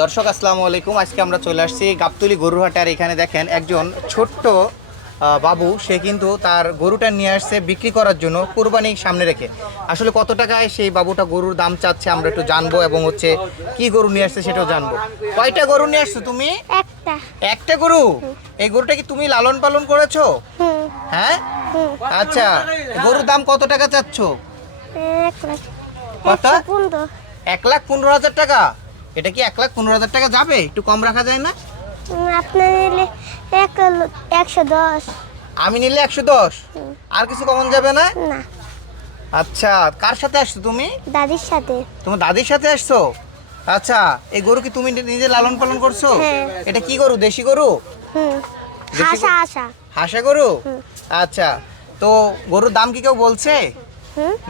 দর্শক আসসালামু আলাইকুম। আজকে আমরা চলে আসছি গাবতলী গরুহাটে। আর এখানে দেখেন একজন ছোট্ট বাবু, সে কিন্তু তার গরুটা নিয়ে আসছে বিক্রি করার জন্য কুরবানি সামনে রেখে। আসলে কত টাকায় সেই বাবুটা গরুর দাম চাচ্ছে আমরা একটু জানবো, এবং হচ্ছে কি গরু নিয়ে আসছে সেটাও জানবো। কয়টা গরু নিয়ে আসছো তুমি? একটা। একটা গরু। এই গরুটা কি তুমি লালন পালন করেছো? হ্যাঁ। আচ্ছা, গরুর দাম কত টাকা চাচ্ছ? 1,00,000। কত? 1,15,000। 1,15,000 টাকা? এটা কি 1,15,000 টাকা যাবে? একটু কম রাখা যায় না? আপনি নিলে 110। আমি নিলে 110। আর কিছু কমন যাবে না? না, আচ্ছা, কার সাথে আসছো তুমি? দাদির সাথে। তোমার দাদির সাথে আসছো? আচ্ছা, এই গরু কি তুমি নিজে লালন পালন করছো? হ্যাঁ। এটা কি গরু? দেশি গরু? দেশি হাসা গরু? হাসা। হাসা গরু? আচ্ছা, তো গরুর দাম কি কেউ বলছে?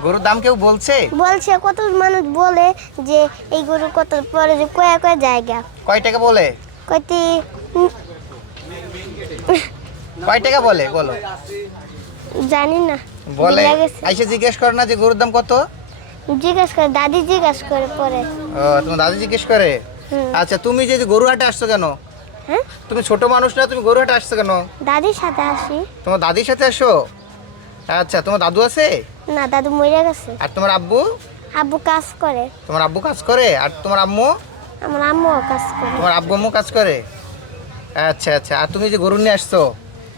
গরুর দাম কেউ বলছে? বলছে, কত মানুষ বলে যে এই গরু কত পরে যে কয়া কয়া জায়গা কয় টাকা বলে? কয়টি কয় টাকা বলে বলো? জানি না। বলে ভুলে গেছি। আইসা জিজ্ঞেস করে না যে গরুর দাম কত? জিজ্ঞেস করে, দাদি জিজ্ঞেস করে পরে। ও, তোমার দাদি জিজ্ঞেস করে? আচ্ছা, তুমি যে গরু হাটে আসছো কেন? হ্যাঁ, তুমি ছোট মানুষ না, তুমি গরু হাটে আসছো কেন? দাদির সাথে আসি। তোমার দাদির সাথে আসো? আচ্ছা, তোমার দাদু আছে? না, দাদু মরে গেছে। আর তোমার আব্বু? আব্বু কাজ করে। তোমার আব্বু কাজ করে? আর তোমার আম্মু? আমার আম্মুও কাজ করে। তোমার আব্বু আম্মু কাজ করে? আচ্ছা আচ্ছা, আর তুমি যে গরু নিয়ে আসছো,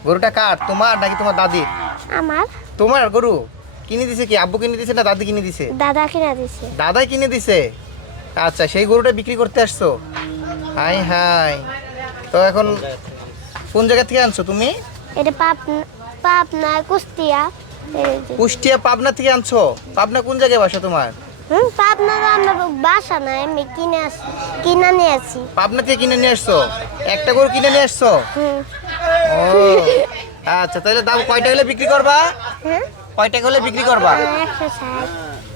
গরুটা কার? তোমার নাকি তোমার দাদির? আমার তোমার গরু কিনে দিছে কি? আব্বু কিনে দিছে না দাদি কিনে দিছে? দাদা কিনা দিছে। দাদাই কিনে দিছে। আচ্ছা, সেই গরুটা বিক্রি করতে আসছো? হাই হাই, তো এখন কোন জায়গা থেকে আনছো তুমি? এটা পাবনা কুষ্টিয়া। এই যে। কুষ্টিয়া পাবনা থেকে আনছো? পাবনা কোন জায়গায় বাসা তোমার? পাবনা তো আমার বাসা নাই, আমি কিনা নিয়ে আছি। পাবনা থেকে কিনে নিয়ে আসছো? একটা গরু কিনে নিয়ে আসছো? ও আচ্ছা, তাহলে দাম কয়টা হলে বিক্রি করবা? হ্যাঁ, কয়টা হলে বিক্রি করবা? 160।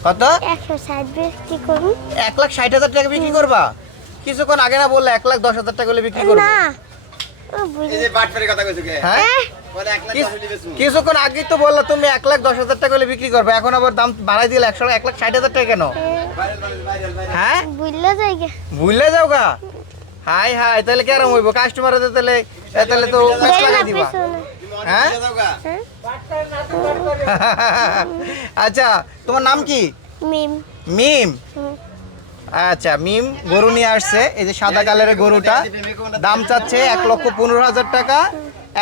কত? 160 বিক্রি করুন। 1,60,000 টাকা বিক্রি করবা? কিছুক্ষণ আগে না বললে 1,10,000 টাকা হলে বিক্রি করবে? না, ও বুঝি। হ্যাঁ, কিছুক্ষণ আগেই তো বললা তুমি 1,10,000 টাকা হলে বিক্রি করবে, এখন আবার দাম বাড়াই দিলে 1,60,000 টাকা কেন? হ্যাঁ, বুঝলে জায়গা। ভুলে যাও গা। হাই হাই, তাহলে কেরম হইব? কাস্টমার তাহলে তাহলে তো বেশ লাগাই দিবা। হ্যাঁ। আচ্ছা, তোমার নাম কি? মিম। মিম। আচ্ছা, মিম গরু নিয়ে আসছে। এই যে সাদা কালারের গরুটা দাম চাচ্ছে 1,15,000 টাকা।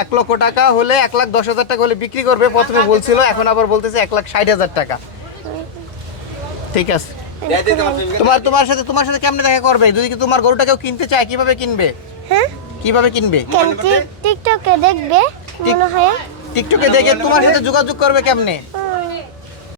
1,00,000 টাকা হলে 1,10,000 টাকা হলে বিক্রি করবে প্রথমে বলছিল, এখন আবার বলতেছে 1,60,000 টাকা। ঠিক আছে, তোমার সাথে কেমনে দেখা করবে? যদি কি তোমার গরুটা কেউ কিনতে চায়, কিভাবে কিনবে? হ্যাঁ, কিভাবে কিনবে? টিকটকে দেখবে মনে হয়। টিকটকে দেখে তোমার সাথে যোগাযোগ করবে কেমনে?